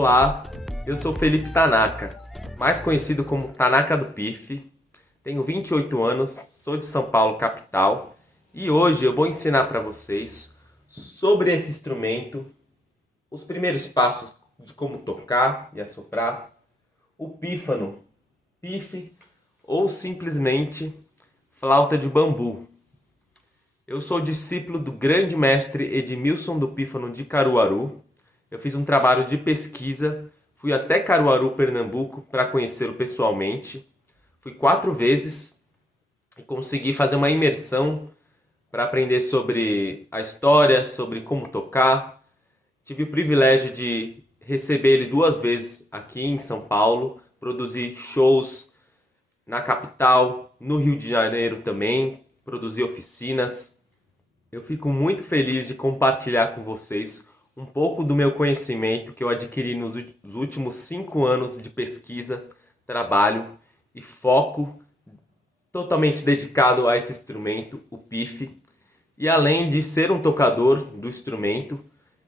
Olá, eu sou Felipe Tanaka, mais conhecido como Tanaka do Pife. Tenho 28 anos, sou de São Paulo, capital, e hoje eu vou ensinar para vocês sobre esse instrumento, os primeiros passos de como tocar e assoprar, o pífano, pife ou simplesmente flauta de bambu. Eu sou discípulo do grande mestre Edmilson do Pífano de Caruaru. Eu fiz um trabalho de pesquisa, fui até Caruaru, Pernambuco, para conhecê-lo pessoalmente. Fui 4 vezes e consegui fazer uma imersão para aprender sobre a história, sobre como tocar. Tive o privilégio de receber ele 2 vezes aqui em São Paulo, produzir shows na capital, no Rio de Janeiro também, produzir oficinas. Eu fico muito feliz de compartilhar com vocês um pouco do meu conhecimento que eu adquiri nos últimos 5 anos de pesquisa, trabalho e foco totalmente dedicado a esse instrumento, o pife. E além de ser um tocador do instrumento,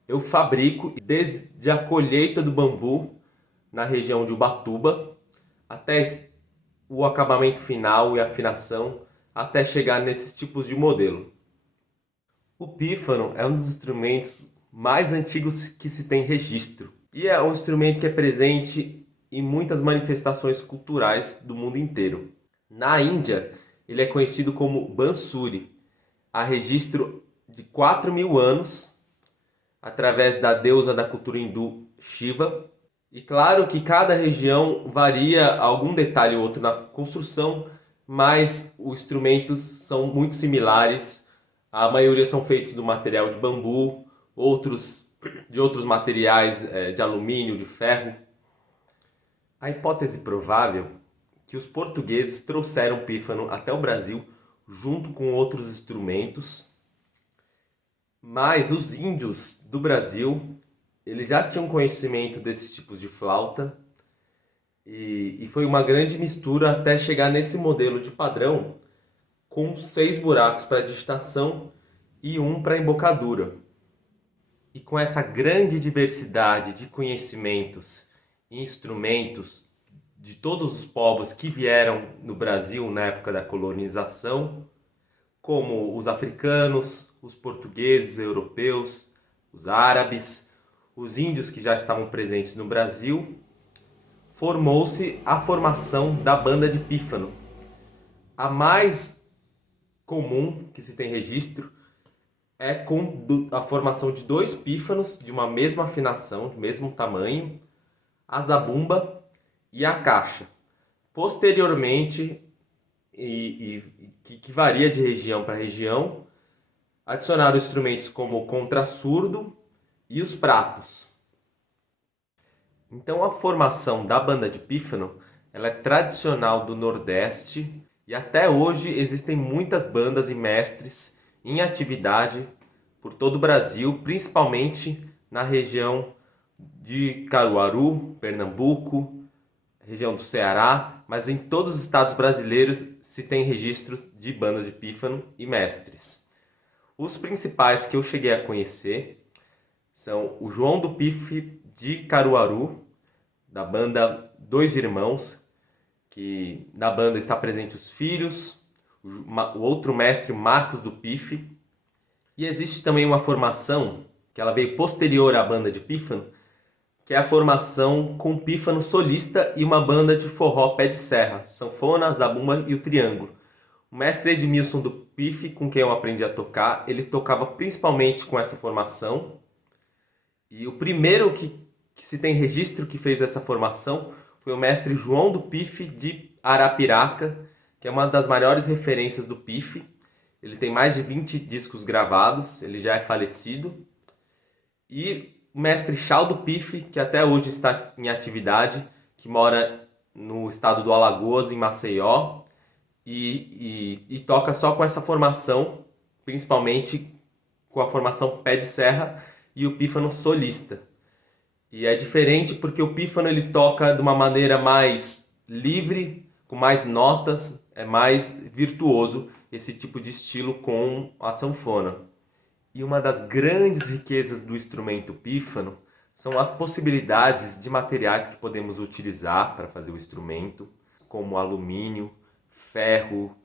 eu fabrico desde a colheita do bambu na região de Ubatuba até o acabamento final e afinação, até chegar nesses tipos de modelo. O pífano é um dos instrumentos mais antigos que se tem registro e é um instrumento que é presente em muitas manifestações culturais do mundo inteiro. Na Índia, ele é conhecido como bansuri. Há registro de 4.000 anos através da deusa da cultura hindu Shiva. E claro que cada região varia algum detalhe ou outro na construção, mas os instrumentos são muito similares. A maioria são feitos do material de bambu, outros de outros materiais de alumínio, de ferro. A hipótese provável é que os portugueses trouxeram o pífano até o Brasil junto com outros instrumentos, mas os índios do Brasil eles já tinham conhecimento desses tipos de flauta e foi uma grande mistura até chegar nesse modelo de padrão com 6 buracos para digitação e um para embocadura. E com essa grande diversidade de conhecimentos e instrumentos de todos os povos que vieram no Brasil na época da colonização, como os africanos, os portugueses, europeus, os árabes, os índios que já estavam presentes no Brasil, formou-se a formação da banda de pífano. A mais comum que se tem registro é com a formação de 2 pífanos de uma mesma afinação, do mesmo tamanho, a zabumba e a caixa. Posteriormente, que varia de região para região, adicionaram instrumentos como o contrassurdo e os pratos. Então a formação da banda de pífano ela é tradicional do Nordeste e até hoje existem muitas bandas e mestres em atividade por todo o Brasil, principalmente na região de Caruaru, Pernambuco, região do Ceará, mas em todos os estados brasileiros se tem registros de bandas de pífano e mestres. Os principais que eu cheguei a conhecer são o João do Pife de Caruaru, da banda Dois Irmãos, que na banda está presente os filhos, o outro mestre, Marcos do Pife. E existe também uma formação, que ela veio posterior à banda de pífano, que é a formação com pífano solista e uma banda de forró pé de serra, sanfona, zabumba e o triângulo. O mestre Edmilson do Pife, com quem eu aprendi a tocar, ele tocava principalmente com essa formação. E o primeiro que se tem registro que fez essa formação foi o mestre João do Pife de Arapiraca, que é uma das maiores referências do pife. Ele tem mais de 20 discos gravados, ele já é falecido. E o mestre Chal do Pife, que até hoje está em atividade, que mora no estado do Alagoas, em Maceió, e toca só com essa formação, principalmente com a formação pé de serra e o pífano solista. E é diferente porque o pífano ele toca de uma maneira mais livre, com mais notas, é mais virtuoso esse tipo de estilo com a sanfona. E uma das grandes riquezas do instrumento pífano são as possibilidades de materiais que podemos utilizar para fazer o instrumento, como alumínio, ferro,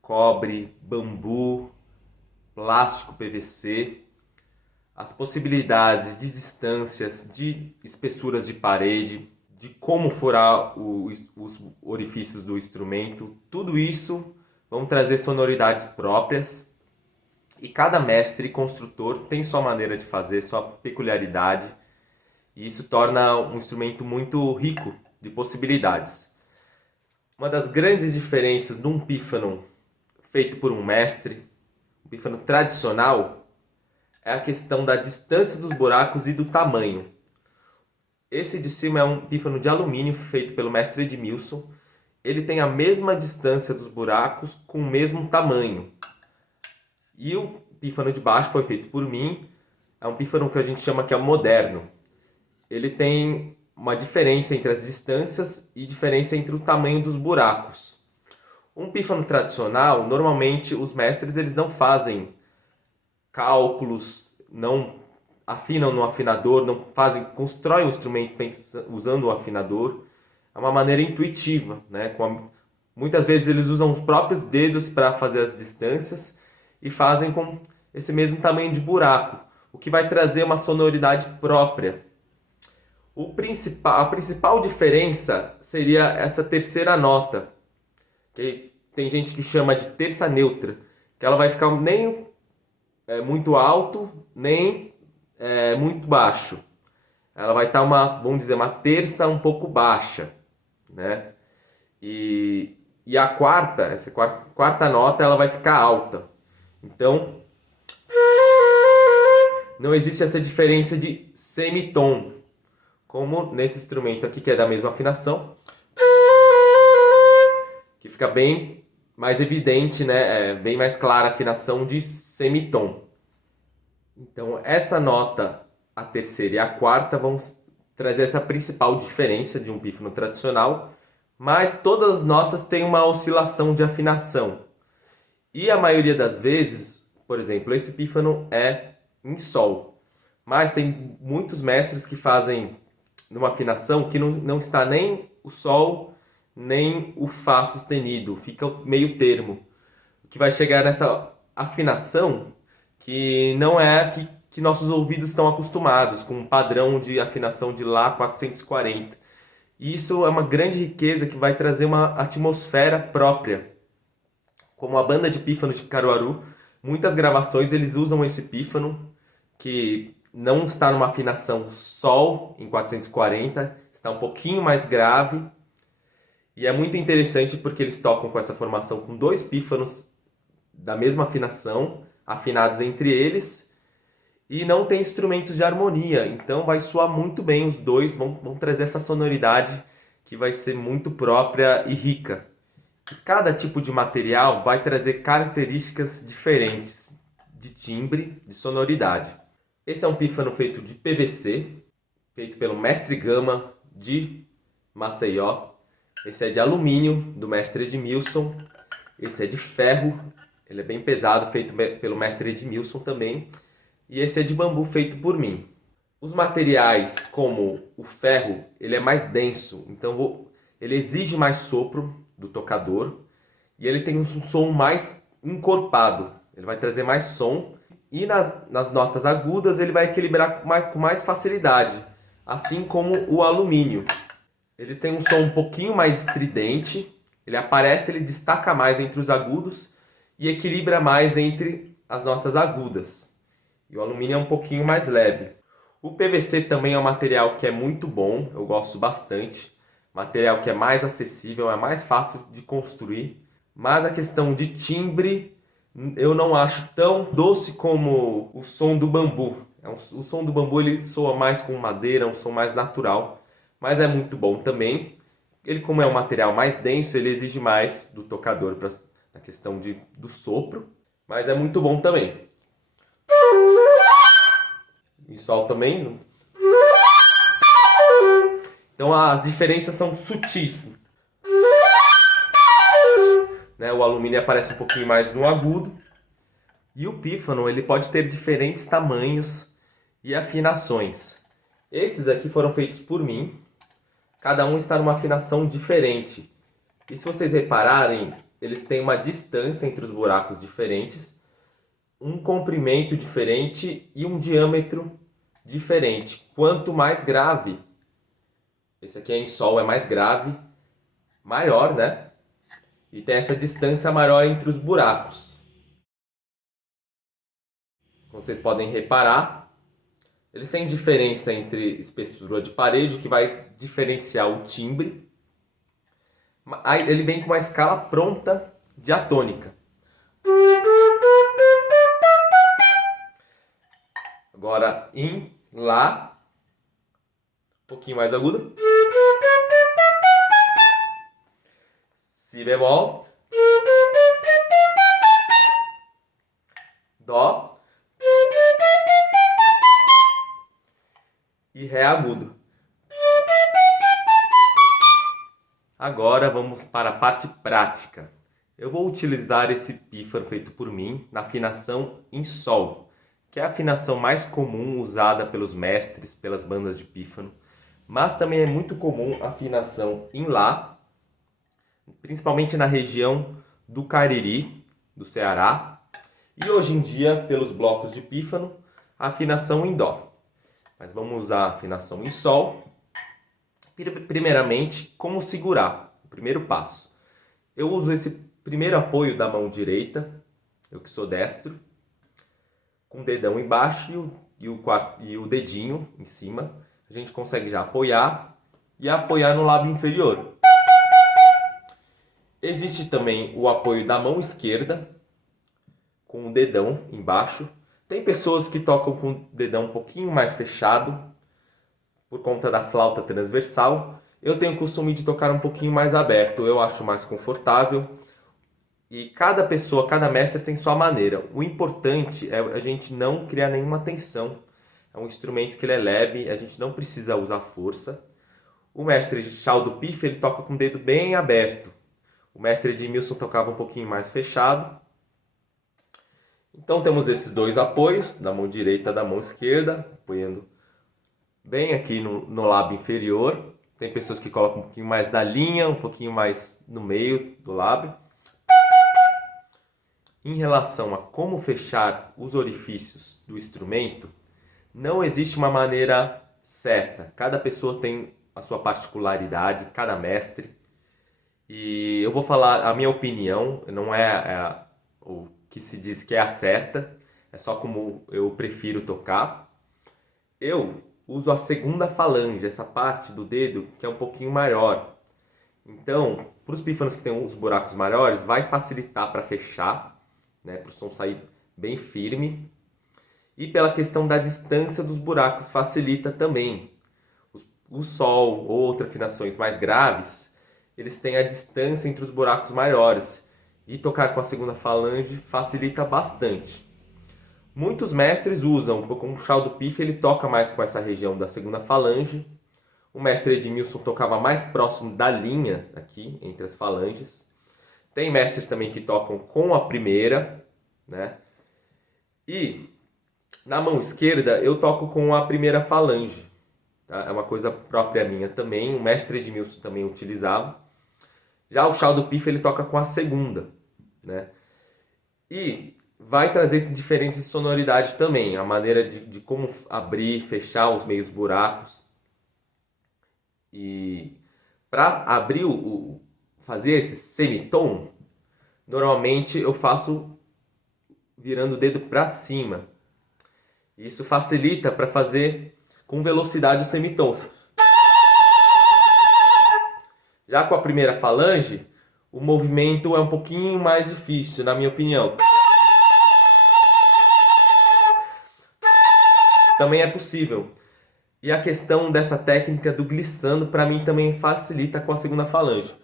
cobre, bambu, plástico PVC, as possibilidades de distâncias, de espessuras de parede, de como furar os orifícios do instrumento, tudo isso vão trazer sonoridades próprias e cada mestre e construtor tem sua maneira de fazer, sua peculiaridade, e isso torna um instrumento muito rico de possibilidades. Uma das grandes diferenças de um pífano feito por um mestre, um pífano tradicional, é a questão da distância dos buracos e do tamanho. Esse de cima é um pífano de alumínio feito pelo mestre Edmilson. Ele tem a mesma distância dos buracos com o mesmo tamanho. E o pífano de baixo foi feito por mim. É um pífano que a gente chama que é moderno. Ele tem uma diferença entre as distâncias e diferença entre o tamanho dos buracos. Um pífano tradicional, normalmente os mestres eles não fazem cálculos, não afinam no afinador, não constroem o instrumento usando o afinador. É uma maneira intuitiva, né? Muitas vezes eles usam os próprios dedos para fazer as distâncias e fazem com esse mesmo tamanho de buraco, o que vai trazer uma sonoridade própria. A principal diferença seria essa terceira nota, que tem gente que chama de terça neutra, que ela vai ficar nem muito alto, nem muito baixo. Ela vai estar vamos dizer, uma terça um pouco baixa, né? E a essa quarta nota, ela vai ficar alta. Então, não existe essa diferença de semitom, como nesse instrumento aqui, que é da mesma afinação, que fica bem mais evidente, né? Bem mais clara a afinação de semitom. Então, essa nota, a terceira e a quarta, vão trazer essa principal diferença de um pífano tradicional, mas todas as notas têm uma oscilação de afinação. E a maioria das vezes, por exemplo, esse pífano é em sol, mas tem muitos mestres que fazem numa afinação que não está nem o sol, nem o fá sustenido, fica o meio termo, que vai chegar nessa afinação que não é a que nossos ouvidos estão acostumados, com um padrão de afinação de Lá 440. E isso é uma grande riqueza que vai trazer uma atmosfera própria. Como a banda de pífanos de Caruaru, muitas gravações eles usam esse pífano, que não está numa afinação Sol em 440, está um pouquinho mais grave. E é muito interessante porque eles tocam com essa formação com dois pífanos da mesma afinação, afinados entre eles, e não tem instrumentos de harmonia, então vai soar muito bem, os dois vão trazer essa sonoridade que vai ser muito própria e rica. E cada tipo de material vai trazer características diferentes de timbre, de sonoridade. Esse é um pífano feito de PVC, feito pelo Mestre Gama de Maceió. Esse é de alumínio, do mestre Edmilson. Esse é de ferro, ele é bem pesado, feito pelo mestre Edmilson também. E esse é de bambu, feito por mim. Os materiais, como o ferro, ele é mais denso, então ele exige mais sopro do tocador. E ele tem um som mais encorpado, ele vai trazer mais som. E nas notas agudas ele vai equilibrar com mais facilidade, assim como o alumínio. Ele tem um som um pouquinho mais estridente, ele destaca mais entre os agudos e equilibra mais entre as notas agudas. E o alumínio é um pouquinho mais leve. O PVC também é um material que é muito bom, eu gosto bastante. Material que é mais acessível, é mais fácil de construir. Mas a questão de timbre, eu não acho tão doce como o som do bambu. O som do bambu ele soa mais com madeira, é um som mais natural. Mas é muito bom também. Ele, como é um material mais denso, ele exige mais do tocador na questão do sopro. Mas é muito bom também. E sol também. Então as diferenças são sutis. Né? O alumínio aparece um pouquinho mais no agudo. E o pífano ele pode ter diferentes tamanhos e afinações. Esses aqui foram feitos por mim, cada um está numa afinação diferente. E se vocês repararem, eles têm uma distância entre os buracos diferentes, um comprimento diferente e um diâmetro diferente. Quanto mais grave, esse aqui é em sol, é mais grave, maior, né? E tem essa distância maior entre os buracos. Como vocês podem reparar, eles têm diferença entre espessura de parede, que vai diferenciar o timbre. Aí ele vem com uma escala pronta diatônica. Agora em Lá, um pouquinho mais agudo. Si bemol. Dó. E Ré agudo. Agora vamos para a parte prática. Eu vou utilizar esse pífaro feito por mim na afinação em Sol, que é a afinação mais comum usada pelos mestres, pelas bandas de pífano, mas também é muito comum a afinação em Lá, principalmente na região do Cariri, do Ceará, e hoje em dia, pelos blocos de pífano, a afinação em Dó. Mas vamos usar a afinação em Sol. Primeiramente, como segurar? O primeiro passo. Eu uso esse primeiro apoio da mão direita, eu que sou destro, com o dedão embaixo e o dedinho em cima. A gente consegue já apoiar e apoiar no lábio inferior. Existe também o apoio da mão esquerda, com o dedão embaixo. Tem pessoas que tocam com o dedão um pouquinho mais fechado, por conta da flauta transversal. Eu tenho o costume de tocar um pouquinho mais aberto, eu acho mais confortável. E cada pessoa, cada mestre tem sua maneira. O importante é a gente não criar nenhuma tensão. É um instrumento que ele é leve, a gente não precisa usar força. O mestre Chaldo Pif, ele toca com o dedo bem aberto. O mestre Edmilson tocava um pouquinho mais fechado. Então temos esses dois apoios, da mão direita e da mão esquerda, apoiando bem aqui no lábio inferior. Tem pessoas que colocam um pouquinho mais da linha, um pouquinho mais no meio do lábio. Em relação a como fechar os orifícios do instrumento, não existe uma maneira certa. Cada pessoa tem a sua particularidade, cada mestre. E eu vou falar a minha opinião, não é o que se diz que é a certa, é só como eu prefiro tocar. Eu uso a segunda falange, essa parte do dedo que é um pouquinho maior. Então, para os pífanos que têm os buracos maiores, vai facilitar para fechar, né, para o som sair bem firme. E pela questão da distância dos buracos facilita também. O Sol ou outras afinações mais graves, eles têm a distância entre os buracos maiores. E tocar com a segunda falange facilita bastante. Muitos mestres usam, como o Chaldo Pif, ele toca mais com essa região da segunda falange. O mestre Edmilson tocava mais próximo da linha, aqui, entre as falanges. Tem mestres também que tocam com a primeira, né? E na mão esquerda eu toco com a primeira falange. Tá? É uma coisa própria minha também, o mestre Edmilson também utilizava. Já o Chaldo Pif, ele toca com a segunda, né? E vai trazer diferença de sonoridade também, a maneira de como abrir, fechar os meios buracos. E para abrir fazer esse semitom, normalmente eu faço virando o dedo para cima. Isso facilita para fazer com velocidade os semitons. Já com a primeira falange, o movimento é um pouquinho mais difícil, na minha opinião. Também é possível. E a questão dessa técnica do glissando, para mim, também facilita com a segunda falange.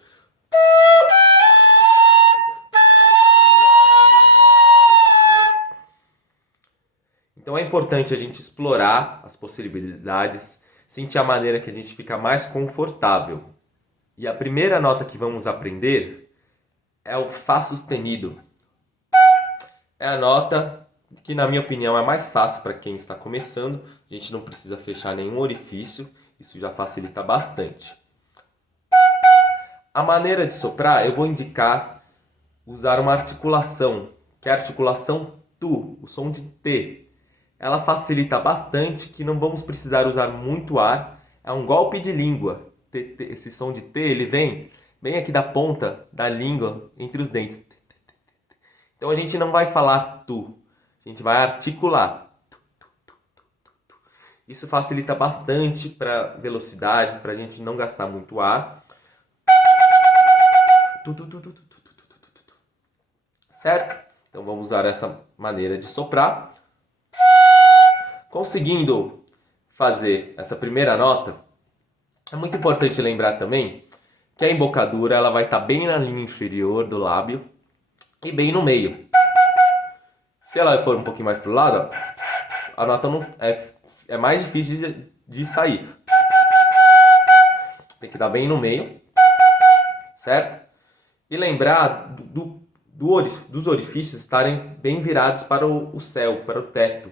Então é importante a gente explorar as possibilidades, sentir a maneira que a gente fica mais confortável. E a primeira nota que vamos aprender é o Fá sustenido. É a nota que na minha opinião é mais fácil para quem está começando. A gente não precisa fechar nenhum orifício, isso já facilita bastante. A maneira de soprar, eu vou indicar usar uma articulação, que é a articulação TU, o som de T. Ela facilita bastante, que não vamos precisar usar muito ar. É um golpe de língua. Esse som de T, ele vem bem aqui da ponta da língua, entre os dentes. Então a gente não vai falar tu, a gente vai articular. Isso facilita bastante para velocidade, para a gente não gastar muito ar. Certo? Então vamos usar essa maneira de soprar. Conseguindo fazer essa primeira nota, é muito importante lembrar também que a embocadura ela vai estar bem na linha inferior do lábio e bem no meio. Se ela for um pouquinho mais para o lado, ó, a nota não é mais difícil de sair. Tem que dar bem no meio, certo? E lembrar dos orifícios estarem bem virados para o céu, para o teto.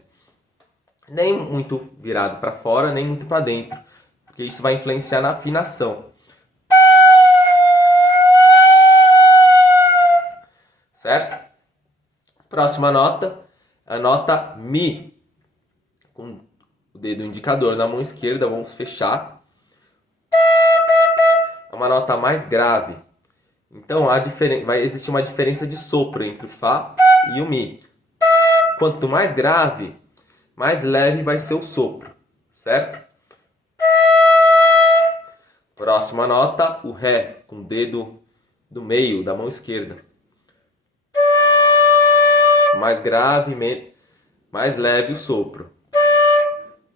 Nem muito virado para fora, nem muito para dentro, porque isso vai influenciar na afinação. Certo? Próxima nota, a nota Mi. Com o dedo indicador na mão esquerda, vamos fechar. É uma nota mais grave. Então vai existir uma diferença de sopro entre o Fá e o Mi. Quanto mais grave, mais leve vai ser o sopro, certo? Próxima nota, o Ré, com o dedo do meio da mão esquerda. Mais grave, mais leve o sopro.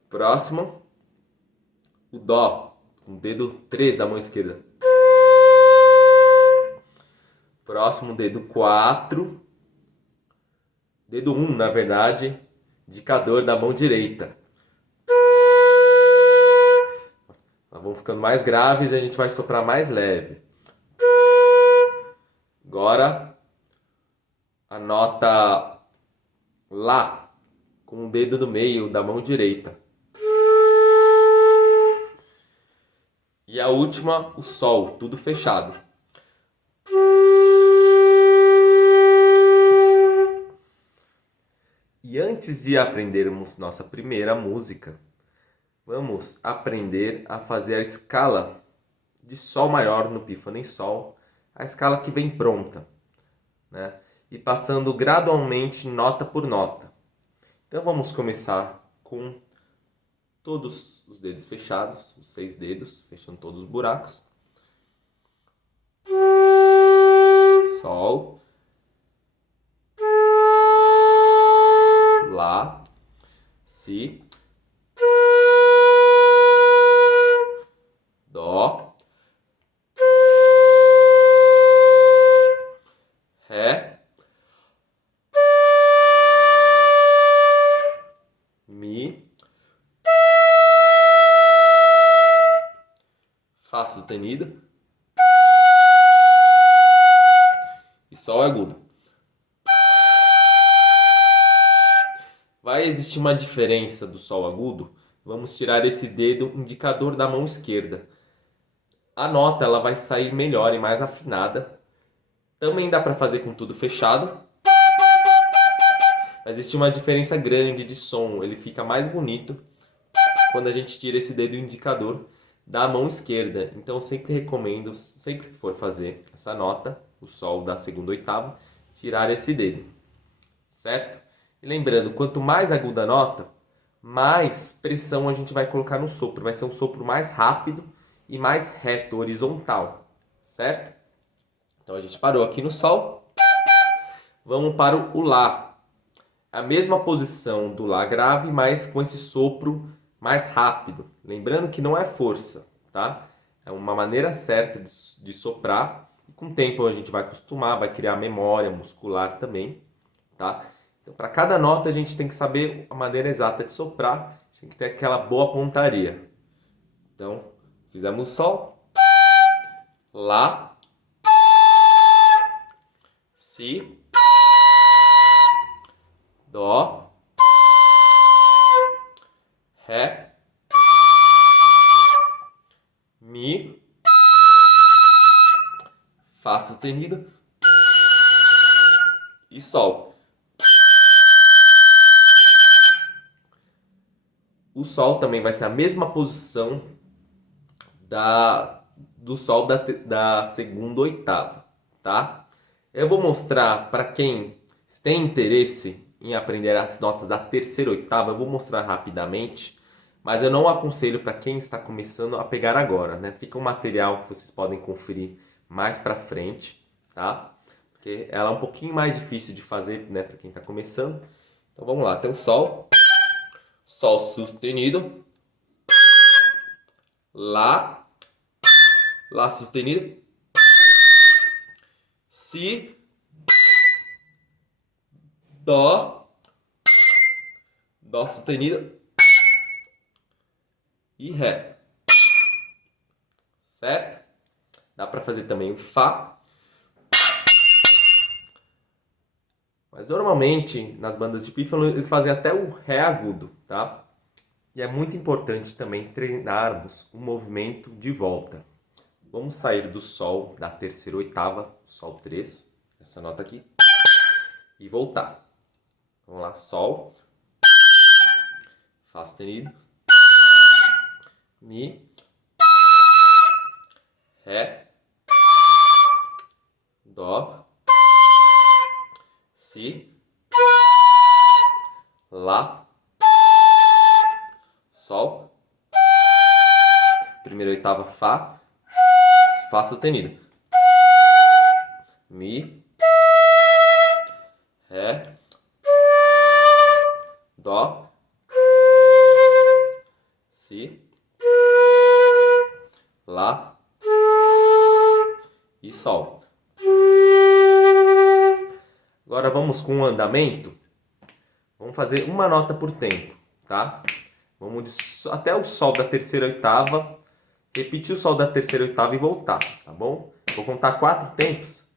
Próximo, o Dó, com o dedo 3 da mão esquerda. Próximo, dedo 4. Dedo 1, na verdade, indicador da mão direita. Elas vão ficando mais graves e a gente vai soprar mais leve. Agora, a nota Lá, com o dedo do meio da mão direita. E a última, o Sol, tudo fechado. E antes de aprendermos nossa primeira música, vamos aprender a fazer a escala de Sol maior no pífano em Sol, a escala que vem pronta, né? E passando gradualmente nota por nota. Então vamos começar com todos os dedos fechados, os 6 dedos, fechando todos os buracos. Sol. Lá. Si. Dó. Ré. Mi. Fá sustenido. E Sol agudo. Vai existir uma diferença do Sol agudo. Vamos tirar esse dedo indicador da mão esquerda. A nota ela vai sair melhor e mais afinada. Também dá para fazer com tudo fechado. Mas existe uma diferença grande de som. Ele fica mais bonito quando a gente tira esse dedo indicador da mão esquerda. Então eu sempre recomendo, sempre que for fazer essa nota, o Sol da segunda oitava, tirar esse dedo. Certo? E lembrando, quanto mais aguda a nota, mais pressão a gente vai colocar no sopro. Vai ser um sopro mais rápido e mais reto, horizontal. Certo? Então a gente parou aqui no Sol. Vamos para o Lá. A mesma posição do Lá grave, mas com esse sopro mais rápido. Lembrando que não é força, tá? É uma maneira certa de soprar. E com o tempo a gente vai acostumar, vai criar memória muscular também, tá? Então, para cada nota a gente tem que saber a maneira exata de soprar. Tem que ter aquela boa pontaria. Então, fizemos o Sol. Lá. Si. Dó, Ré, Mi, Fá sustenido e Sol. O Sol também vai ser a mesma posição do Sol da segunda oitava, tá? Eu vou mostrar para quem tem interesse em aprender as notas da terceira oitava, eu vou mostrar rapidamente, mas eu não aconselho para quem está começando a pegar agora, né? Fica um material que vocês podem conferir mais para frente, tá? Porque ela é um pouquinho mais difícil de fazer, né, para quem está começando. Então vamos lá, tem o Sol, Sol sustenido, Lá, Lá sustenido, Si, Dó, Dó sustenido e Ré, certo? Dá para fazer também o Fá, mas normalmente nas bandas de pífano eles fazem até o Ré agudo, tá? E é muito importante também treinarmos o movimento de volta. Vamos sair do Sol da terceira oitava, Sol 3, essa nota aqui, e voltar. Vamos lá, Sol, Fá sustenido, Mi, Ré, Dó, Si, Lá, Sol, primeira oitava Fá, Fá sustenido, Mi, Ré, Dó, Si, Lá e Sol. Agora vamos com o andamento. Vamos fazer uma nota por tempo, tá? Vamos até o Sol da terceira oitava, repetir o Sol da terceira oitava e voltar, tá bom? Vou contar 4 tempos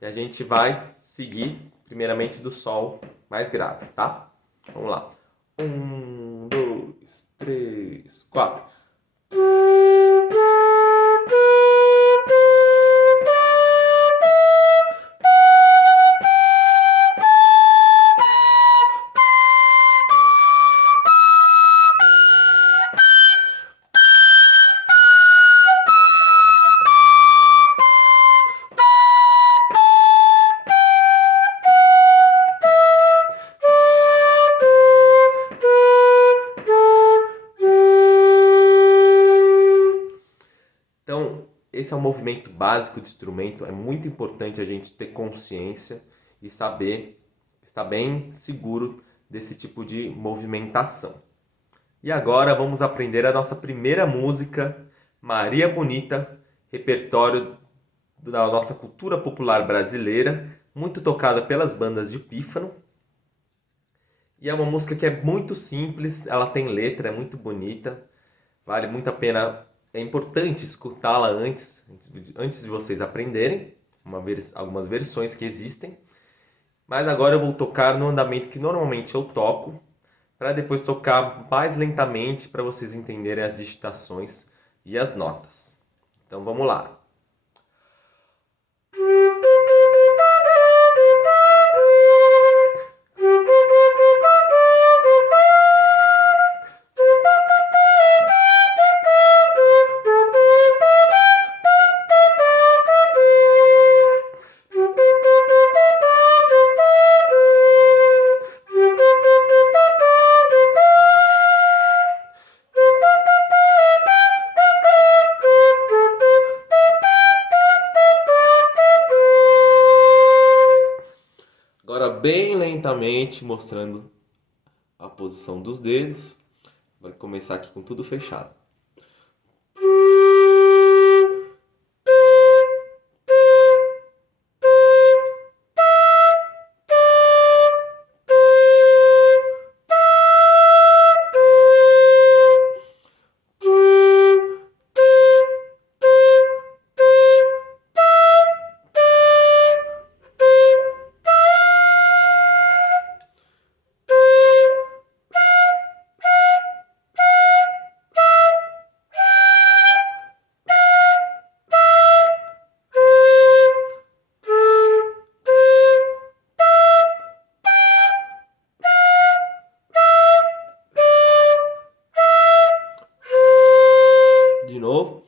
e a gente vai seguir primeiramente do Sol mais grave, tá? Vamos lá. 1, 2, 3, 4. Então, esse é um movimento básico do instrumento, é muito importante a gente ter consciência e saber estar bem seguro desse tipo de movimentação. E agora vamos aprender a nossa primeira música, Maria Bonita, repertório da nossa cultura popular brasileira, muito tocada pelas bandas de pífano. E é uma música que é muito simples, ela tem letra, é muito bonita, vale muito a pena, é importante escutá-la antes de vocês aprenderem, algumas versões que existem. Mas agora eu vou tocar no andamento que normalmente eu toco, para depois tocar mais lentamente para vocês entenderem as digitações e as notas. Então vamos lá. Agora bem lentamente, mostrando a posição dos dedos. Vai começar aqui com tudo fechado. De novo.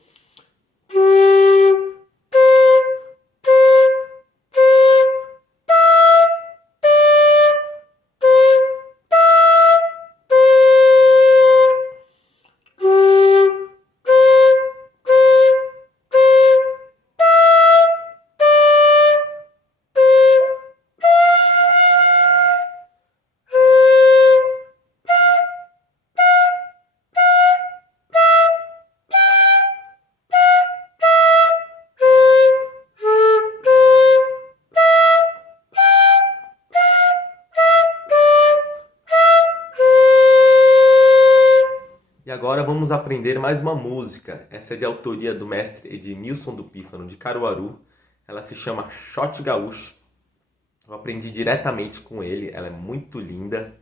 E agora vamos aprender mais uma música. Essa é de autoria do mestre Edmilson do Pífano de Caruaru. Ela se chama Shot Gaúcho. Eu aprendi diretamente com ele, ela é muito linda.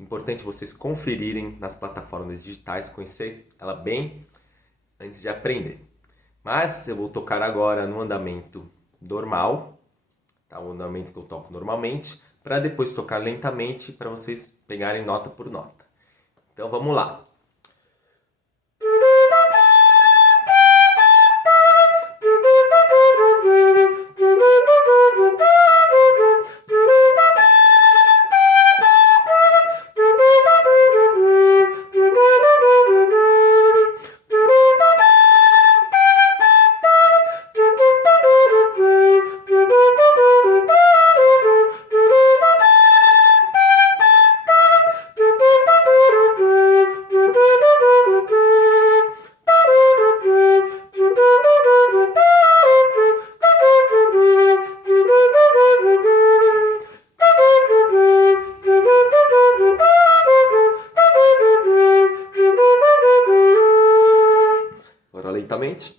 Importante vocês conferirem nas plataformas digitais, conhecer ela bem antes de aprender. Mas eu vou tocar agora no andamento normal, tá? O andamento que eu toco normalmente, para depois tocar lentamente para vocês pegarem nota por nota. Então vamos lá. Agora lentamente.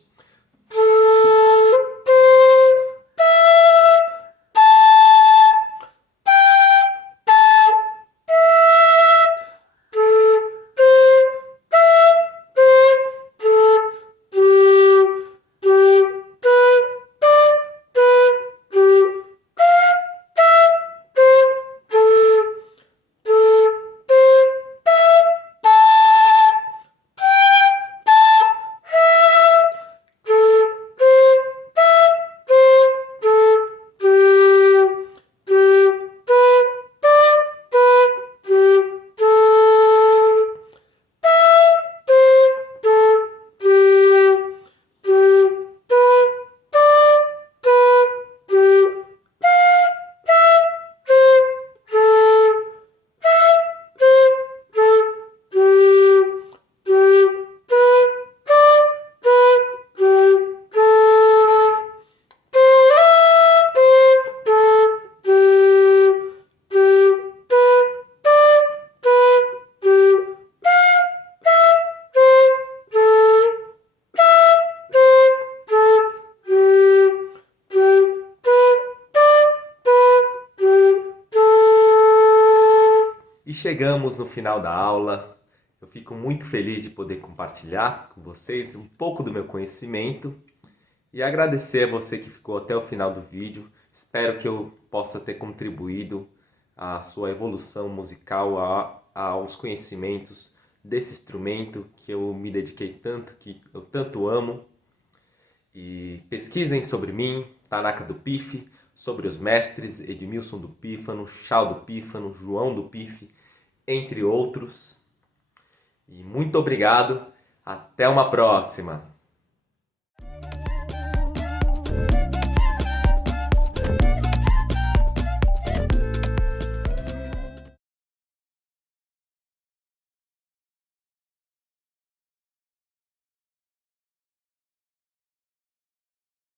E chegamos no final da aula. Eu fico muito feliz de poder compartilhar com vocês um pouco do meu conhecimento e agradecer a você que ficou até o final do vídeo. Espero que eu possa ter contribuído à sua evolução musical, aos conhecimentos desse instrumento que eu me dediquei tanto, que eu tanto amo. E pesquisem sobre mim, Tanaka do Pife, sobre os mestres Edmilson do Pífano, Chal do Pífano, João do Pife, entre outros. E muito obrigado, até uma próxima!